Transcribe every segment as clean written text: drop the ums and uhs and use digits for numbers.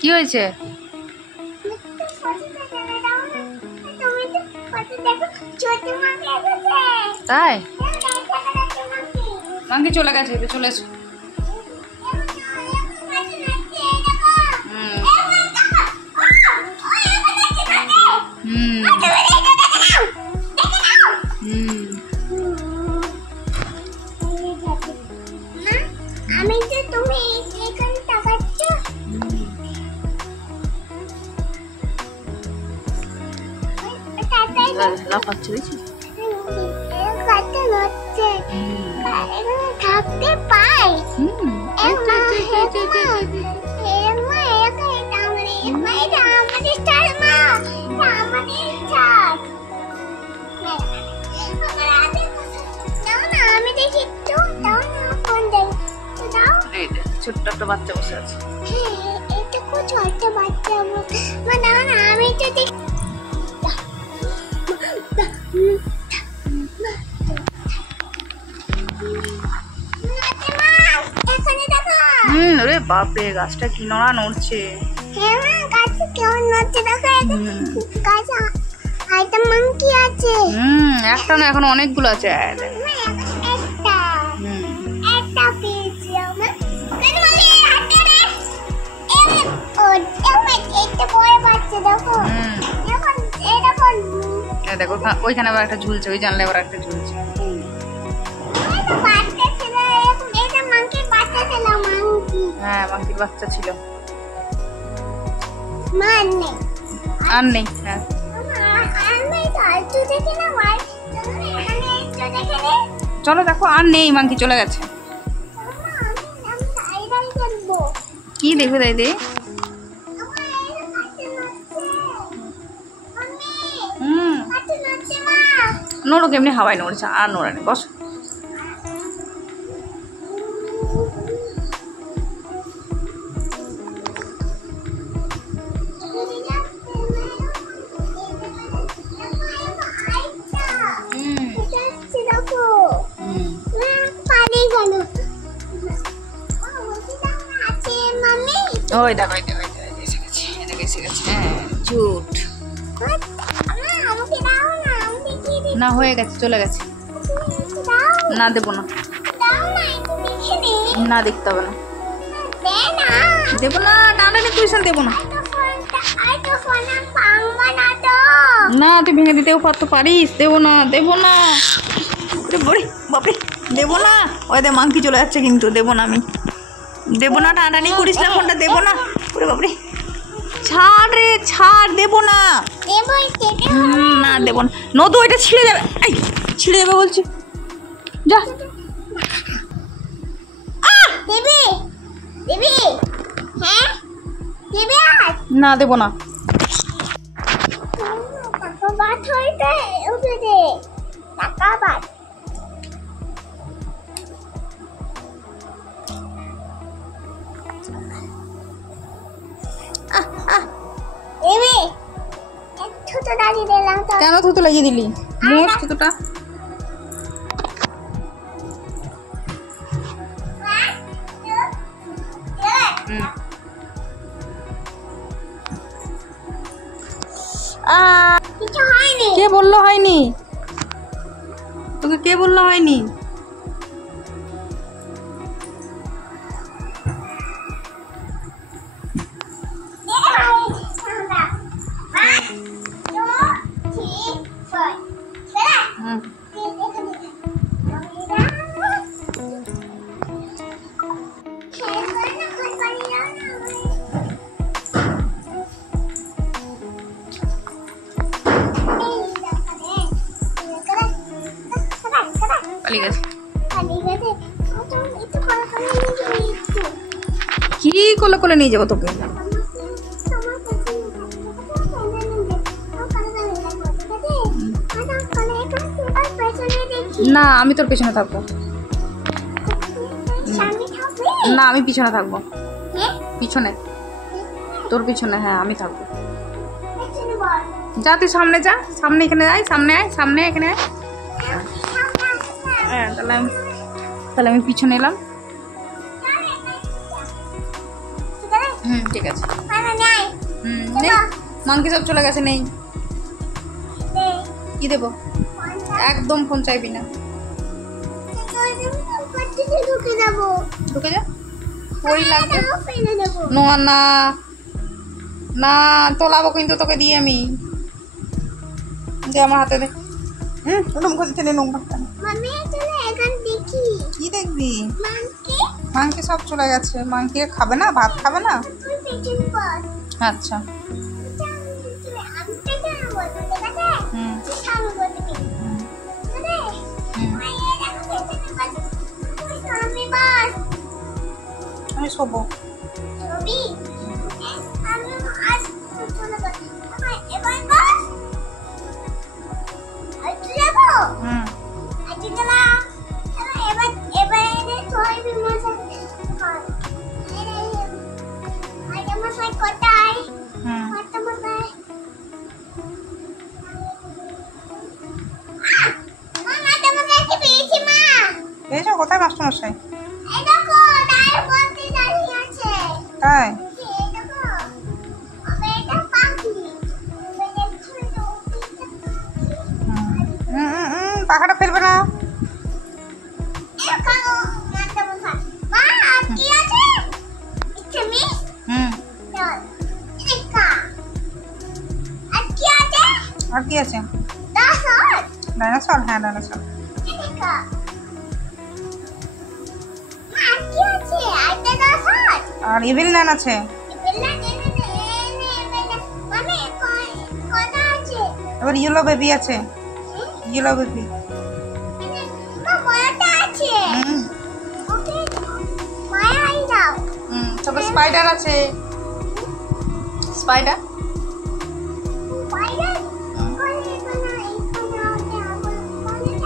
কি হয়েছে? তাই মাঙ্কি চলে গেছে, চলে এসো। আমি তো তুমি এখানে তাকাচ্ছ লাফাচ্ছে দেখছি থাকতে পাই আমি দেখি তো দাও না ফোন দেয় দাও। ছোট্ট একটা বাচ্চা বসে আছে। এটা খুব ছোট্ট বাচ্চা মা দাও না আমি তো দেখি ওরে বাপরে গাছটা কি নড়া নড়ছে। হ্যাঁ মা গাছটা কেমন নড়ছে দেখো গাছ আইটা মাঙ্কি আছে। একটা না এখন অনেকগুলো আছে। একটা একটা পেয়েছি আমরা কেন বলি হাতে রে এটা বড় বাচ্চা দেখো এখন এটা কোন দেখো ওইখানে আবার একটা ঝুলছে, ওই জানলে আবার একটা ঝুলছে। হ্যাঁ মাঙ্কির বাচ্চা ছিল। আর নেই। হ্যাঁ চলো দেখো আর নেই, মাঙ্কি চলে গেছে। কি দেখবে তাই দে। নড়ুক এমনি হাওয়ায় নড়ছে, আর নড়ে নেই। বস ওই দেখো এসে গেছে, এসে গেছে। হ্যাঁ ঝুট না, হয়ে গেছে, চলে গেছে। না দেবো না, না দেখতে হবে না, দেবো না, টানাটানি টিউশন দেবো না। না তুই ভেঙে দিতেও পারিস। দেবো না, দেবো না, বাপরে দেবো না। ওই দে মাঙ্কি চলে যাচ্ছে কিন্তু, দেবো না আমি, দেবো না, টানাটানি করিস না ফোনটা, দেবো না। ওরে বাপরে ছাড় রে, ছাড়, দেবো না। না দেবো না, নদু এটা ছিঁড়ে যাবে, ছিঁড়ে যাবে বলছি, যা। না দেবো না। কেন থুতু লাগিয়ে দিলি? মোষ থুতুটা। কে বললো হয়নি? তোকে কে বললো হয়নি? পালিয়ে গেছে। কি কোলে কোলে নিয়ে যাবো তোকে? না আমি তোর পেছনে থাকবো। না আমি পিছনে থাকবো, পিছনে, তোর পিছনে। হ্যাঁ আমি থাকবো। যা তুই সামনে যা, সামনে এখানে আয়, সামনে আয়, সামনে এখানে আয়। হ্যাঁ তাহলে আমি পিছনে এলাম। ঠিক আছে। মামা নাই নেই মাংকি সব চলে গেছে, নেই। দে কি দেবো? একদম ফোন চাইবি না, ঢুকে যাবো ঢুকে যা। ওই লাগবে ফেলে দেবো নোয়া না, না তোলাবো কিন্তু তোকে দিয়ে আমি। দে আমার হাতে দে। ওটা মুখে দিতে নেই নোংরা। মামি চলে এখন দেখি কি দেখবি? মাংকি মাংকি সব চলে গেছে। মাংকি খাবে না, ভাত খাবে না। তুই পেছন বস আচ্ছা আমি পেছনে বসবো ঠিক আছে তুই সামনে বসবি আমি শোবো। ছবি আমি আজ চলে গেল এবার বস আজকে যাবো আজকে গেলাম এবার এবার ছবি মশাই আজ মশাই কোথায় কত মশাই মামা তোমাকে কি পেয়েছি মা পেয়েছো? কোথায় মাস্টারমশাই? এই দেখো তার বলতে দাঁড়িয়ে আছে তাই? এই দেখো আমি এটা পাখি পাখাটা ফেলবে না। আর কি আছে? ডাইনোসর? হ্যাঁ ডাইনোসর। আর ইভিল ম্যান আছে। এবার ইয়েলো বেবি আছে। Yellow baby. তারপর স্পাইডার আছে। স্পাইডার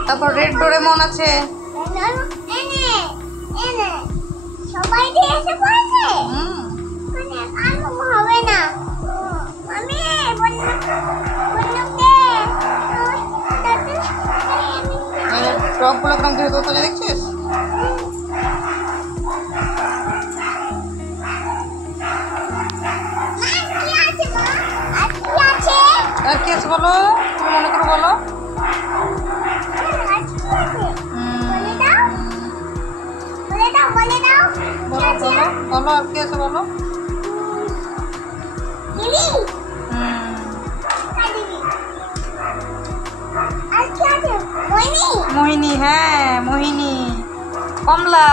তারপর রেড ডোরেমন আছে। সবাই দিয়ে এসে পড়েছে হবে না আমি টকগুলো কেমন ধীরে ধীরে দেখছিস? আর কি আছে বলো, তুমি মনে করে বলো। বলো আর কি আছে বলো। মোহিনী, হ্যাঁ মোহিনী। কমলা।